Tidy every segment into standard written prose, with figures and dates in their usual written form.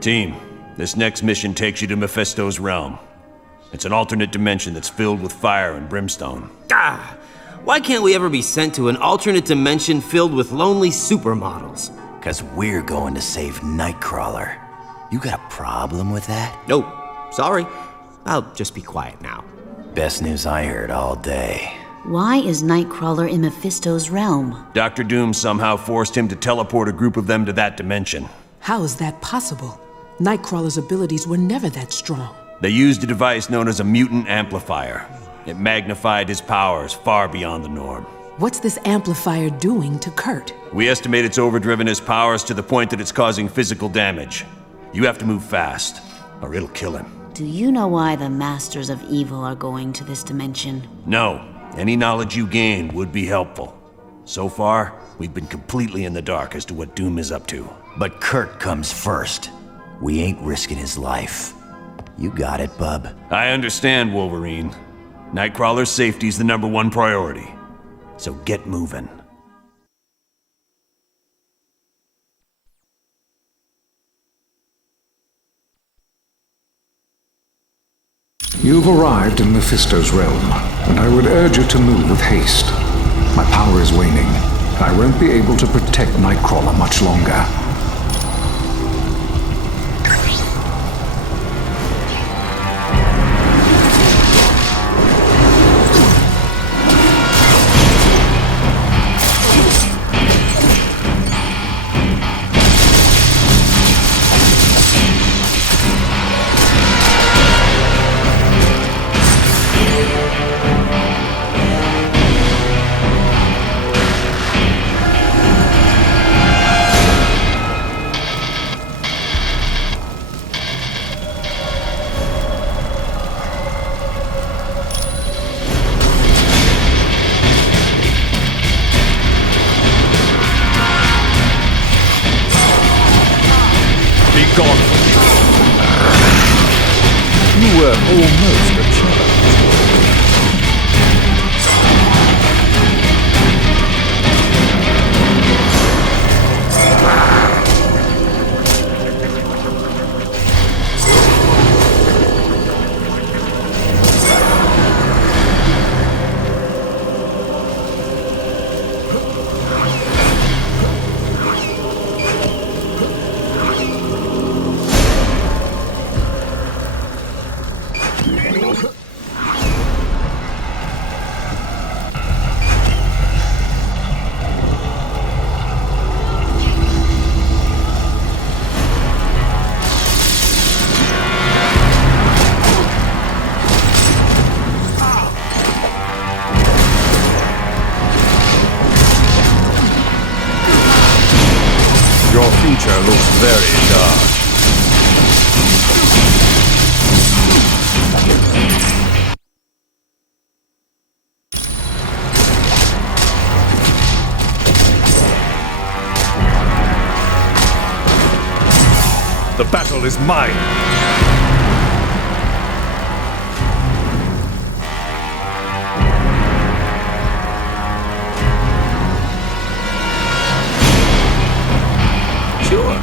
Team, this next mission takes you to Mephisto's realm. It's an alternate dimension that's filled with fire and brimstone. Ah! Why can't we ever be sent to an alternate dimension filled with lonely supermodels? 'Cause we're going to save Nightcrawler. You got a problem with that? Nope. Sorry. I'll just be quiet now. Best news I heard all day. Why is Nightcrawler in Mephisto's realm? Dr. Doom somehow forced him to teleport a group of them to that dimension. How is that possible? Nightcrawler's abilities were never that strong. They used a device known as a mutant amplifier. It magnified his powers far beyond the norm. What's this amplifier doing to Kurt? We estimate it's overdriven his powers to the point that it's causing physical damage. You have to move fast, or it'll kill him. Do you know why the Masters of Evil are going to this dimension? No. Any knowledge you gain would be helpful. So far, we've been completely in the dark as to what Doom is up to. But Kurt comes first. We ain't risking his life. You got it, bub. I understand, Wolverine. Nightcrawler's safety's the #1 priority. So get moving. You've arrived in Mephisto's realm, and I would urge you to move with haste. My power is waning, and I won't be able to protect Nightcrawler much longer. You were almost a child. Your future looks very dark. The battle is mine! Sure.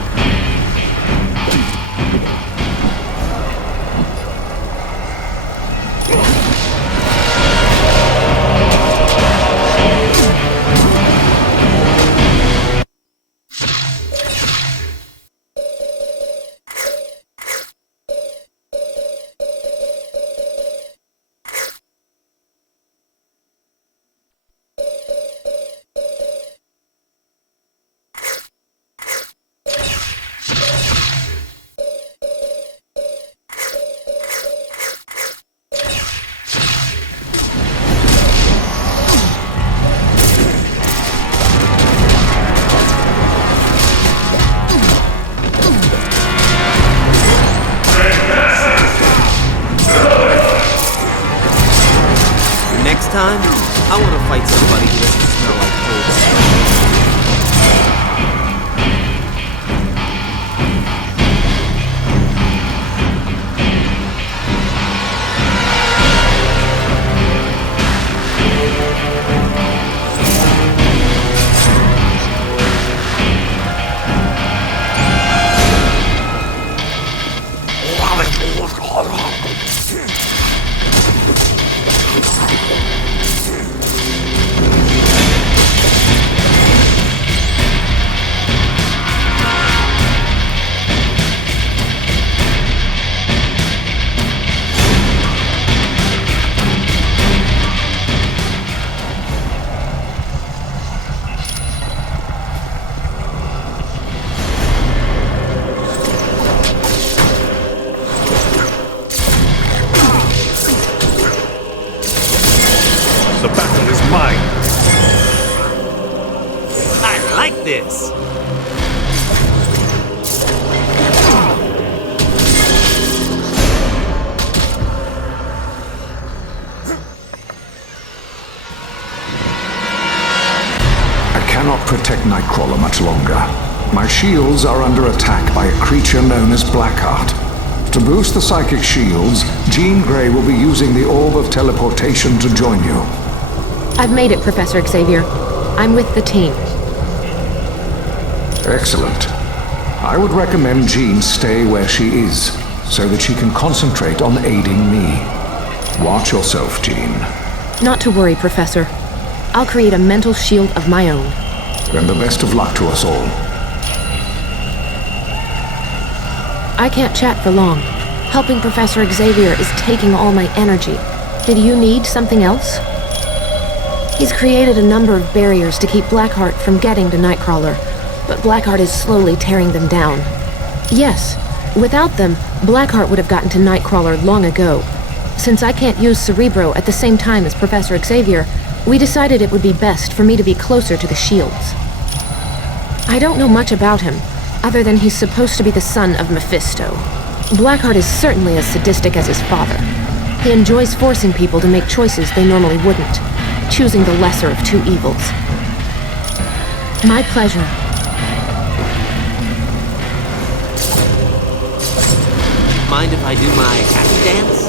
Next time, I want to fight somebody who doesn't smell like cold. The battle is mine. I like this. I cannot protect Nightcrawler much longer. My shields are under attack by a creature known as Blackheart. To boost the psychic shields, Jean Grey will be using the Orb of Teleportation to join you. I've made it, Professor Xavier. I'm with the team. Excellent. I would recommend Jean stay where she is, so that she can concentrate on aiding me. Watch yourself, Jean. Not to worry, Professor. I'll create a mental shield of my own. Then the best of luck to us all. I can't chat for long. Helping Professor Xavier is taking all my energy. Did you need something else? He's created a number of barriers to keep Blackheart from getting to Nightcrawler, but Blackheart is slowly tearing them down. Yes, without them, Blackheart would have gotten to Nightcrawler long ago. Since I can't use Cerebro at the same time as Professor Xavier, we decided it would be best for me to be closer to the shields. I don't know much about him, other than he's supposed to be the son of Mephisto. Blackheart is certainly as sadistic as his father. He enjoys forcing people to make choices they normally wouldn't, choosing the lesser of two evils. My pleasure. Mind if I do my happy dance?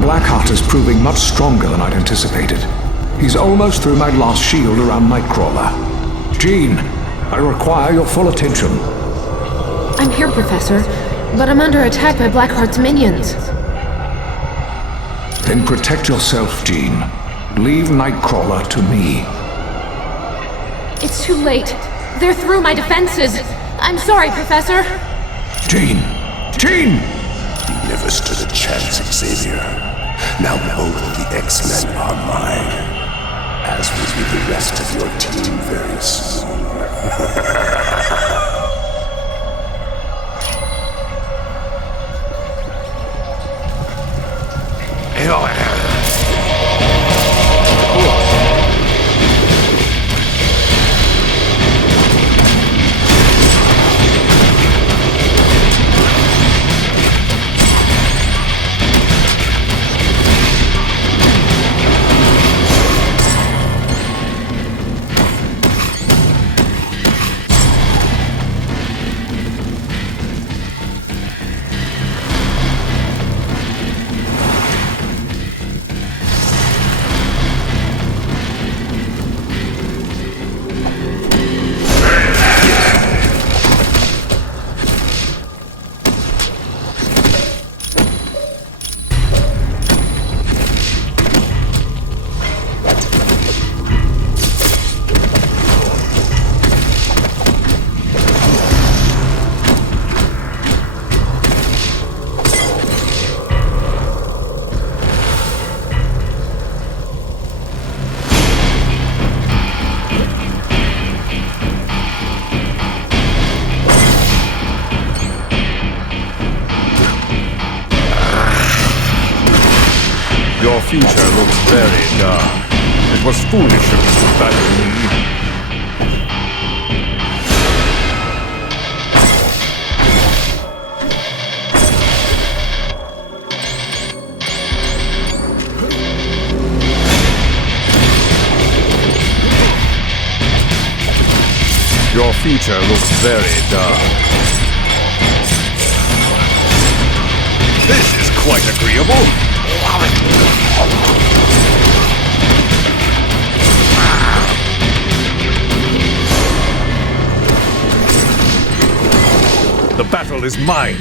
Blackheart is proving much stronger than I'd anticipated. He's almost through my last shield around Nightcrawler. Jean, I require your full attention. I'm here, Professor, but I'm under attack by Blackheart's minions. Then protect yourself, Jean. Leave Nightcrawler to me. It's too late. They're through my defenses. I'm sorry, Professor. Jean! Jean! You never stood a chance, Xavier. Now both the X-Men are mine. As will be the rest of your team very soon. Your future looks very dark. It was foolish of you to battle me. Your future looks very dark. This is quite agreeable. The battle is mine.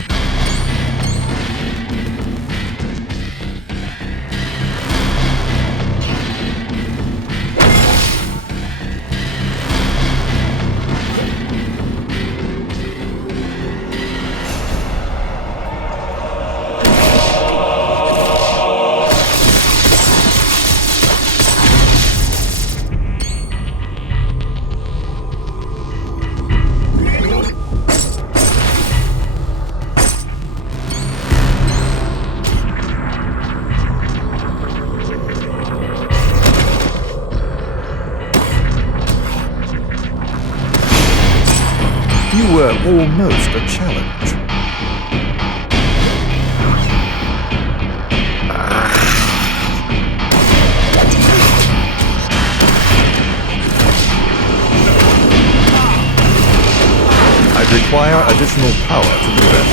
You were almost a challenge. I'd require additional power to do that.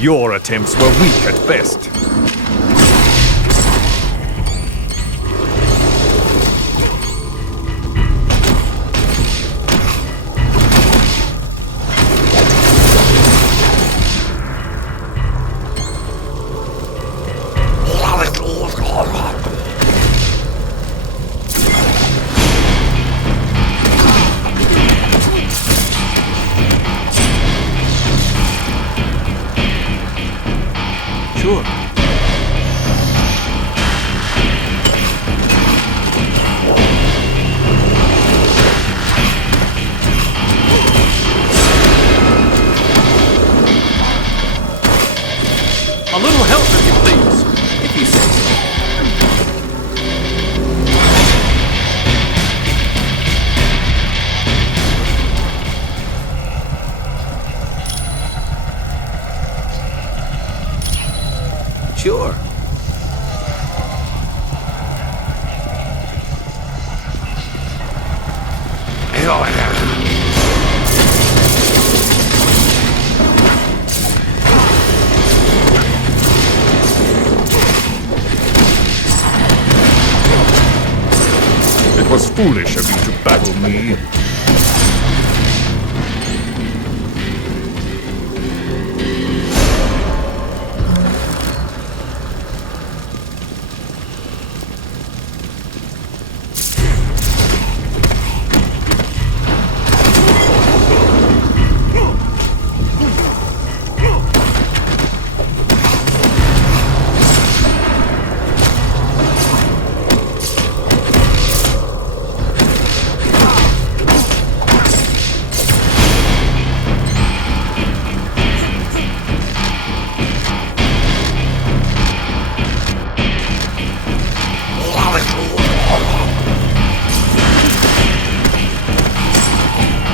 Your attempts were weak at best. It was foolish of you to battle me.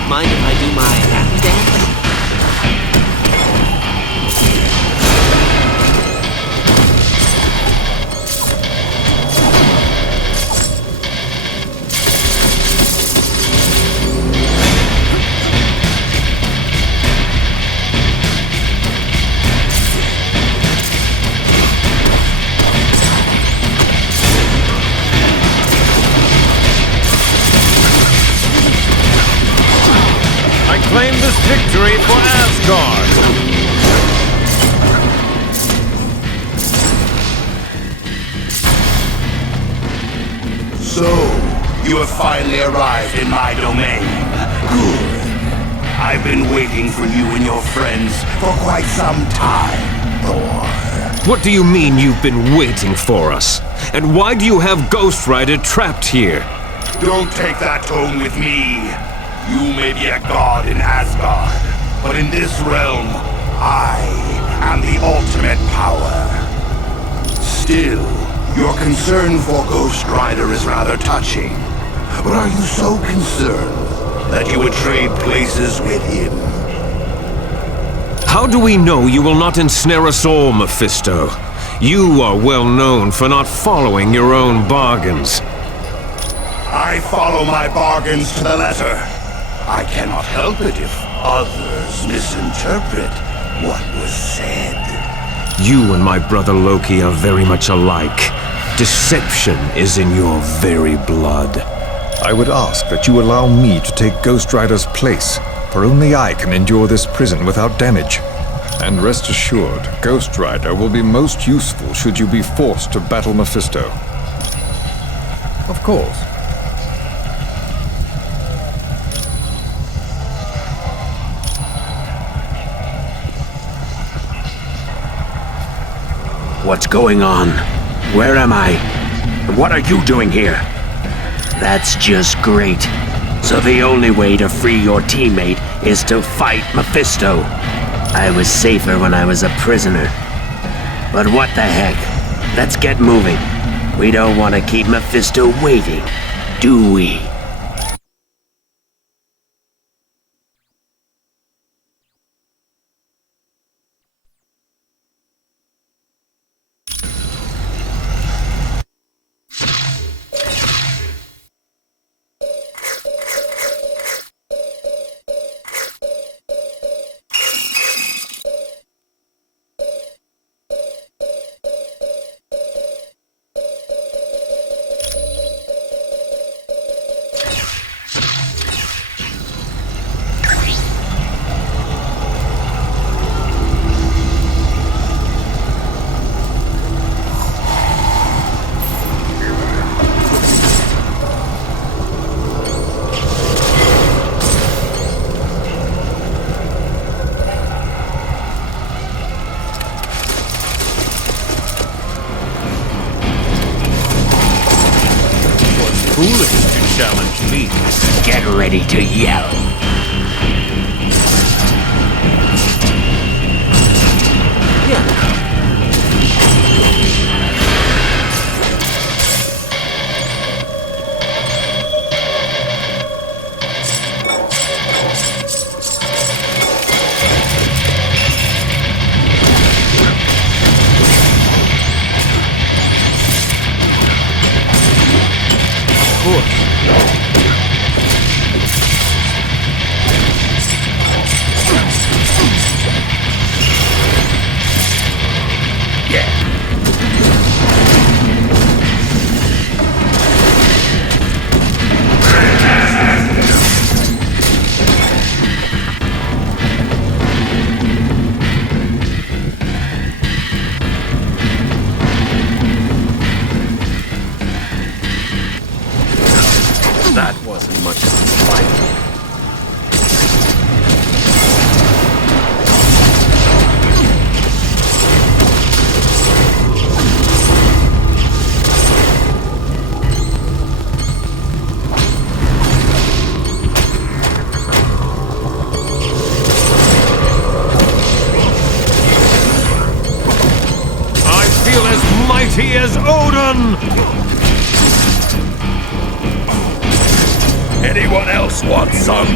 Mind if I do my happy dance? I claim this victory for Asgard! So, you have finally arrived in my domain. Good. I've been waiting for you and your friends for quite some time, Thor. What do you mean you've been waiting for us? And why do you have Ghost Rider trapped here? Don't take that tone with me. You may be a god in Asgard, but in this realm, I am the ultimate power. Still, your concern for Ghost Rider is rather touching. But are you so concerned that you would trade places with him? How do we know you will not ensnare us all, Mephisto? You are well known for not following your own bargains. I follow my bargains to the letter. I cannot help it if others misinterpret what was said. You and my brother Loki are very much alike. Deception is in your very blood. I would ask that you allow me to take Ghost Rider's place, for only I can endure this prison without damage. And rest assured, Ghost Rider will be most useful should you be forced to battle Mephisto. Of course. What's going on? Where am I? And what are you doing here? That's just great. So the only way to free your teammate is to fight Mephisto. I was safer when I was a prisoner. But what the heck? Let's get moving. We don't want to keep Mephisto waiting, do we? Foolish to challenge me. Get ready to yell. Anyone else want some?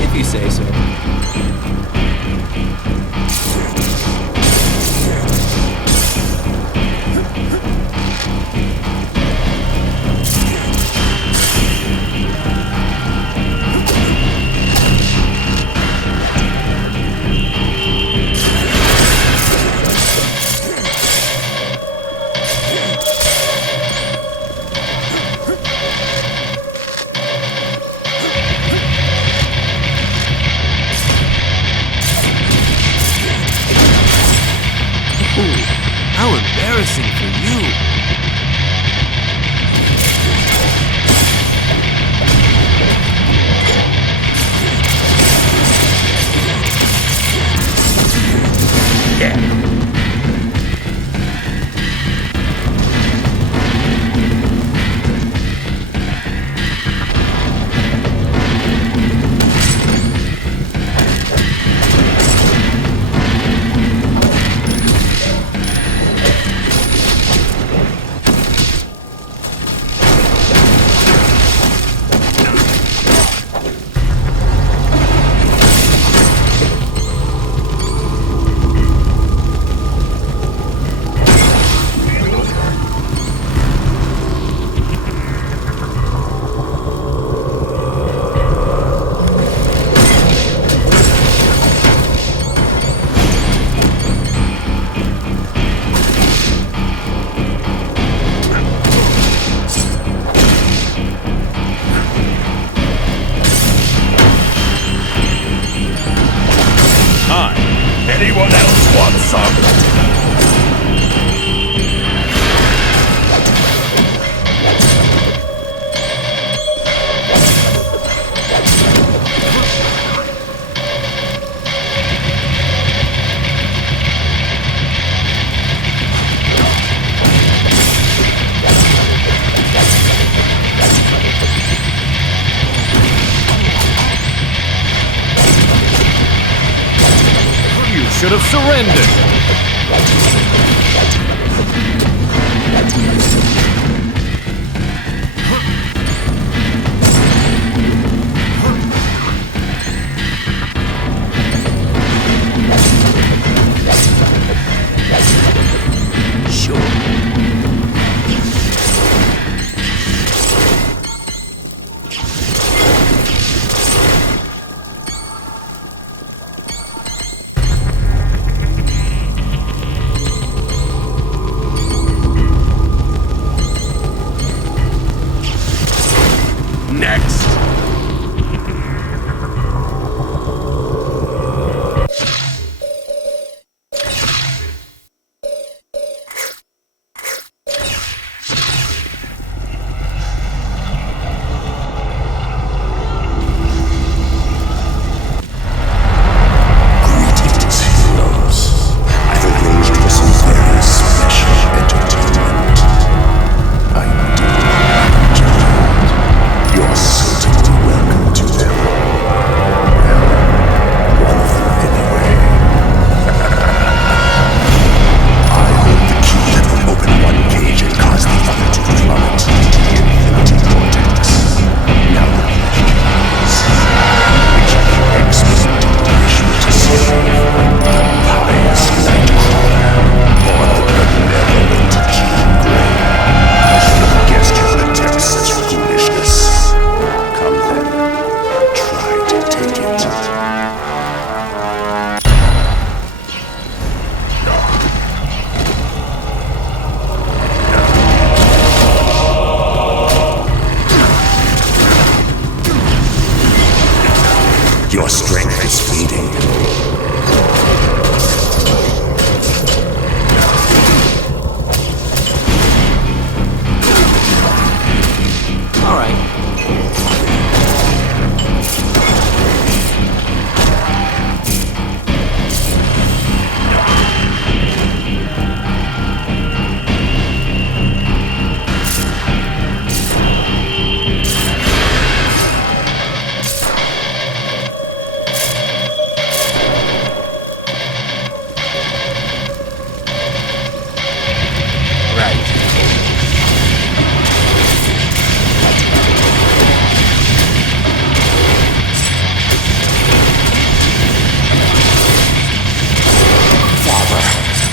If you say so. How embarrassing for you. Anyone else want some? Should have surrendered. life is fleeting. All right.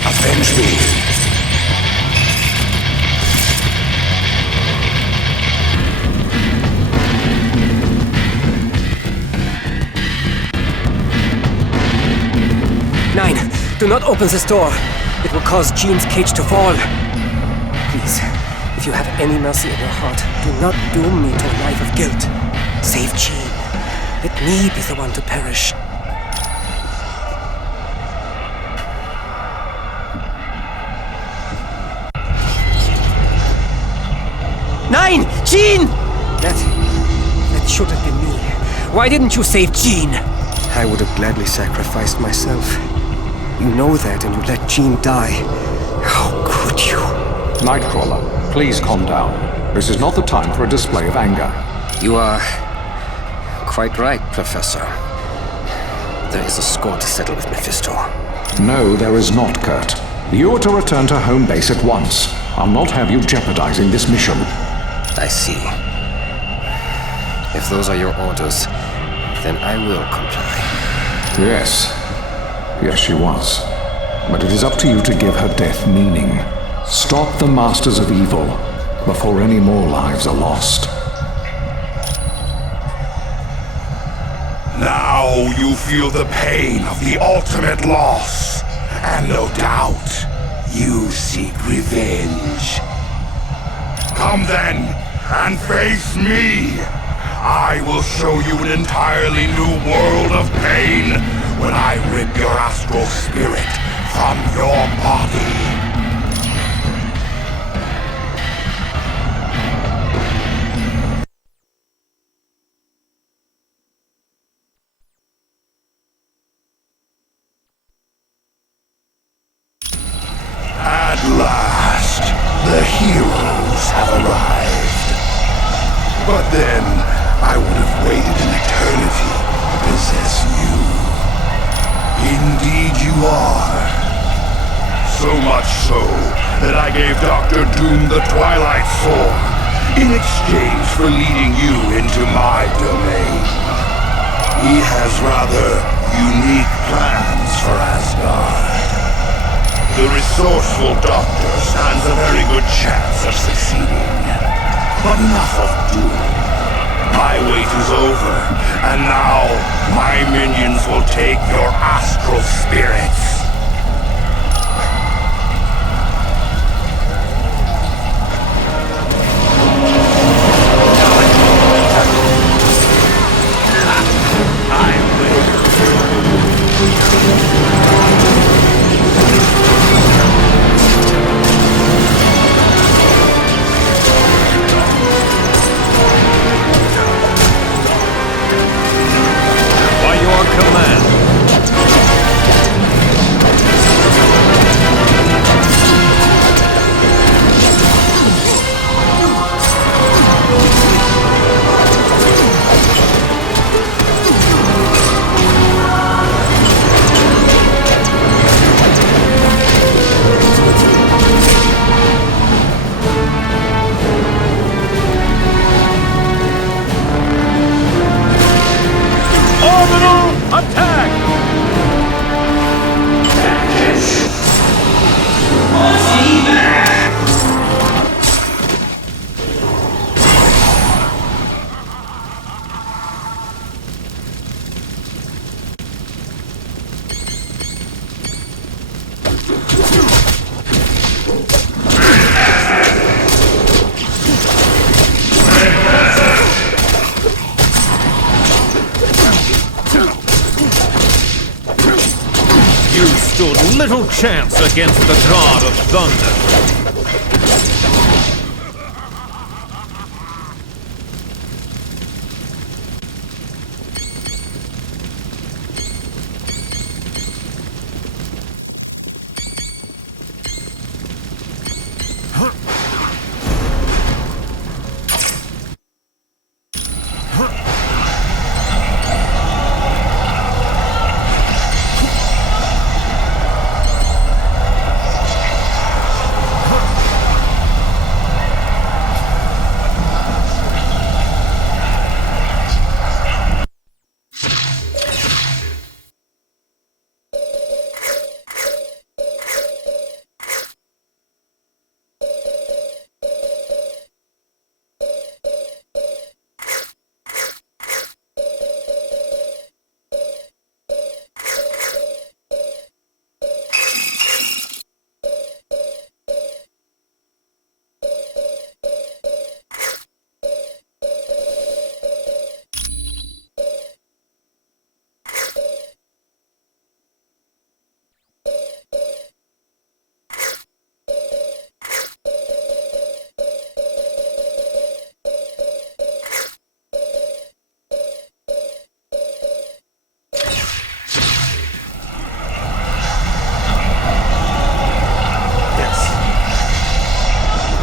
Avenge me. Nine, do not open this door. It will cause Jean's cage to fall. Please, if you have any mercy in your heart, do not doom me to a life of guilt. Save Jean. Let me be the one to perish. Nine! Jean! That should have been me. Why didn't you save Jean? I would have gladly sacrificed myself. You know that, and you let Jean die. How could you? Nightcrawler, please calm down. This is not the time for a display of anger. You are quite right, Professor. There is a score to settle with Mephisto. No, there is not, Kurt. You are to return to home base at once. I'll not have you jeopardizing this mission. I see. If those are your orders, then I will comply. Yes. Yes, she was. But it is up to you to give her death meaning. Stop the Masters of Evil before any more lives are lost. Now you feel the pain of the ultimate loss. And no doubt, you seek revenge. Come then, and face me! I will show you an entirely new world of pain when I rip your astral spirit from your body. At last, the heroes have arrived. But then, I would have waited an eternity to possess you. Indeed you are. So much so, that I gave Dr. Doom the Twilight Sword in exchange for leading you into my domain. He has rather unique plans for Asgard. The resourceful Doctor stands a very good chance of succeeding. But enough of Doom. My wait is over, and now my minions will take your astral spirits. You stood little chance against the God of Thunder.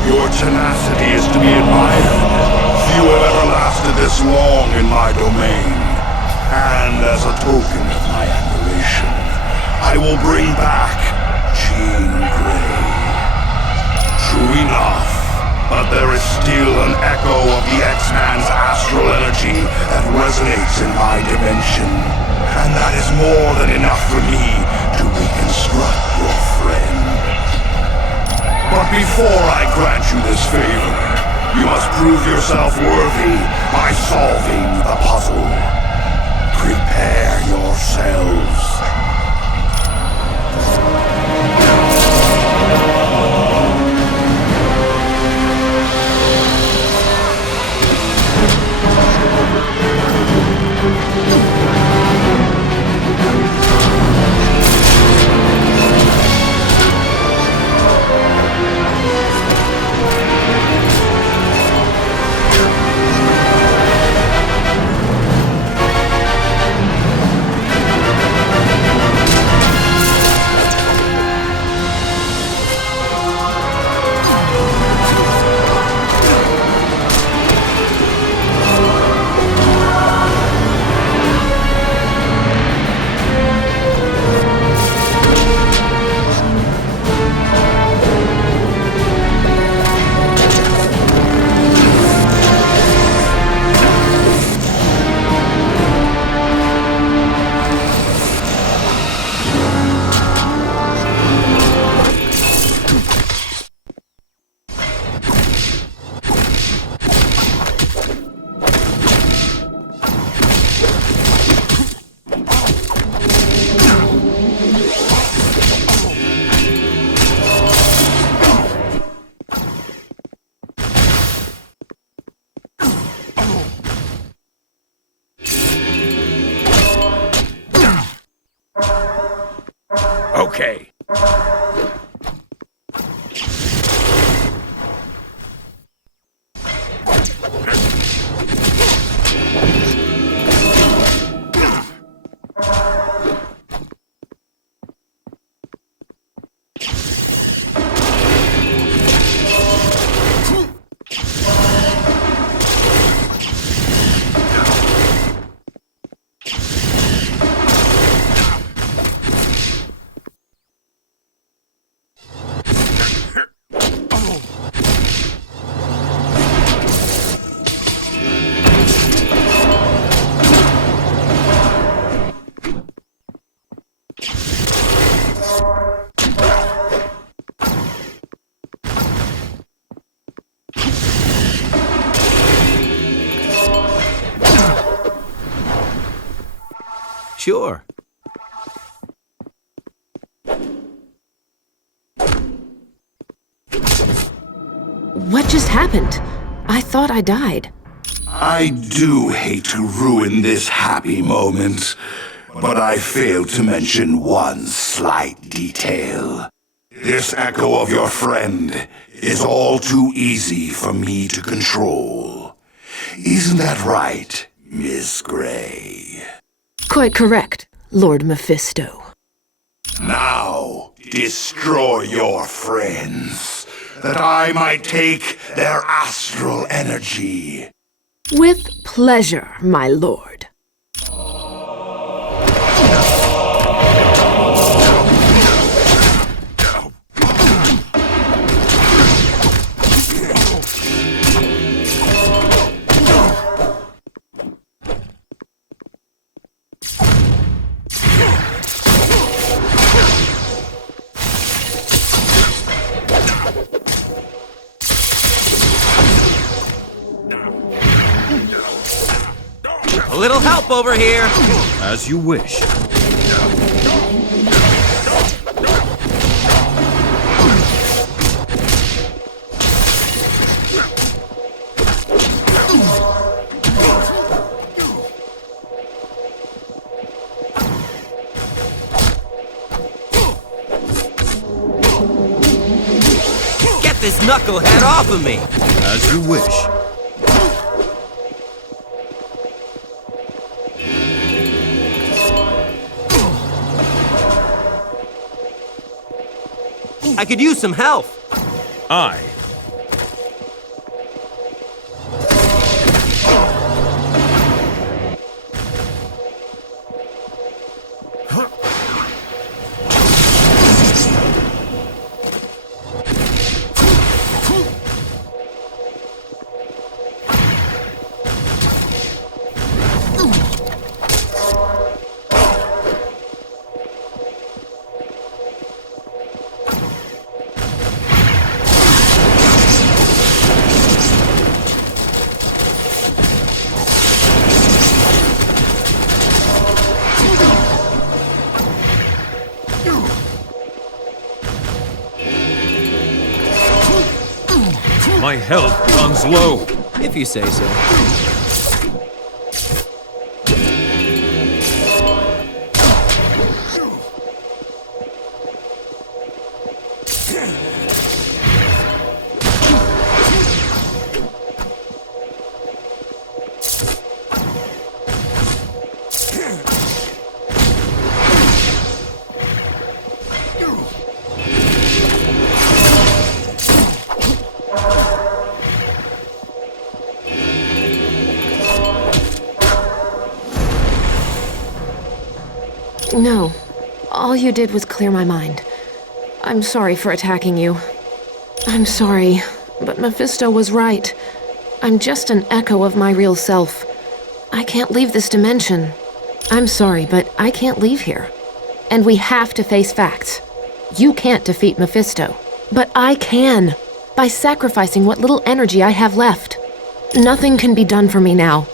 Your tenacity is to be admired. Few have ever lasted this long in my domain. And as a token of my admiration, I will bring back Jean Grey. True enough, but there is still an echo of the X-Man's astral energy that resonates in my dimension. And that is more than enough for me to reconstruct your friend. But before I grant you this favor, you must prove yourself worthy by solving the puzzle. Prepare yourselves. Okay. Sure. What just happened? I thought I died. I do hate to ruin this happy moment, But I failed to mention one slight detail. This echo of your friend is all too easy for me to control. Isn't that right, Miss Grey? Quite correct, Lord Mephisto. Now, destroy your friends, that I might take their astral energy. With pleasure, my lord. A little help over here! As you wish. Get this knucklehead off of me! As you wish. I could use some help. Aye. My health runs low. If you say so. No. All you did was clear my mind. I'm sorry for attacking you. I'm sorry, but Mephisto was right. I'm just an echo of my real self. I can't leave this dimension. I'm sorry, but I can't leave here. And we have to face facts. You can't defeat Mephisto. But I can, by sacrificing what little energy I have left. Nothing can be done for me now.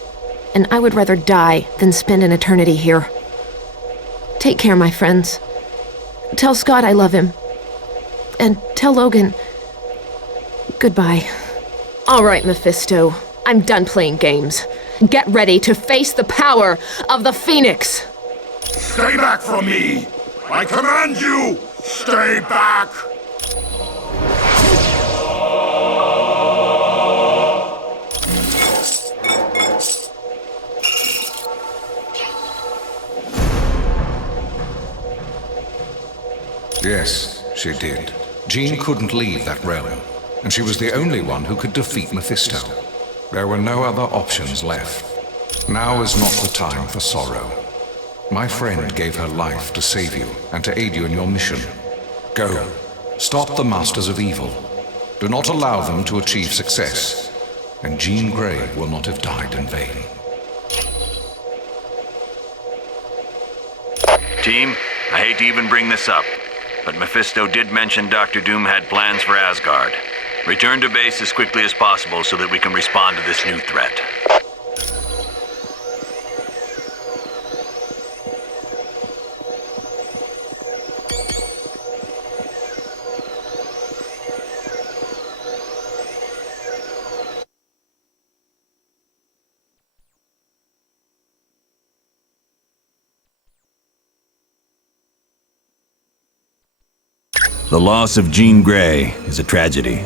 And I would rather die than spend an eternity here. Take care, my friends. Tell Scott I love him. And tell Logan... goodbye. All right, Mephisto. I'm done playing games. Get ready to face the power of the Phoenix! Stay back from me! I command you! Stay back! Yes, she did. Jean couldn't leave that realm, and she was the only one who could defeat Mephisto. There were no other options left. Now is not the time for sorrow. My friend gave her life to save you and to aid you in your mission. Go. Stop the Masters of Evil. Do not allow them to achieve success, and Jean Grey will not have died in vain. Team, I hate to even bring this up, but Mephisto did mention Dr. Doom had plans for Asgard. Return to base as quickly as possible so that we can respond to this new threat. The loss of Jean Grey is a tragedy.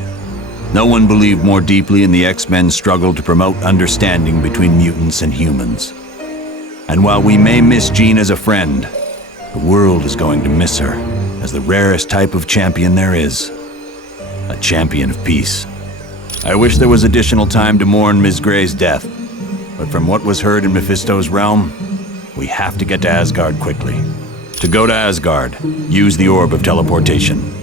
No one believed more deeply in the X-Men's struggle to promote understanding between mutants and humans. And while we may miss Jean as a friend, the world is going to miss her as the rarest type of champion there is. A champion of peace. I wish there was additional time to mourn Ms. Grey's death, but from what was heard in Mephisto's realm, we have to get to Asgard quickly. To go to Asgard, use the Orb of Teleportation.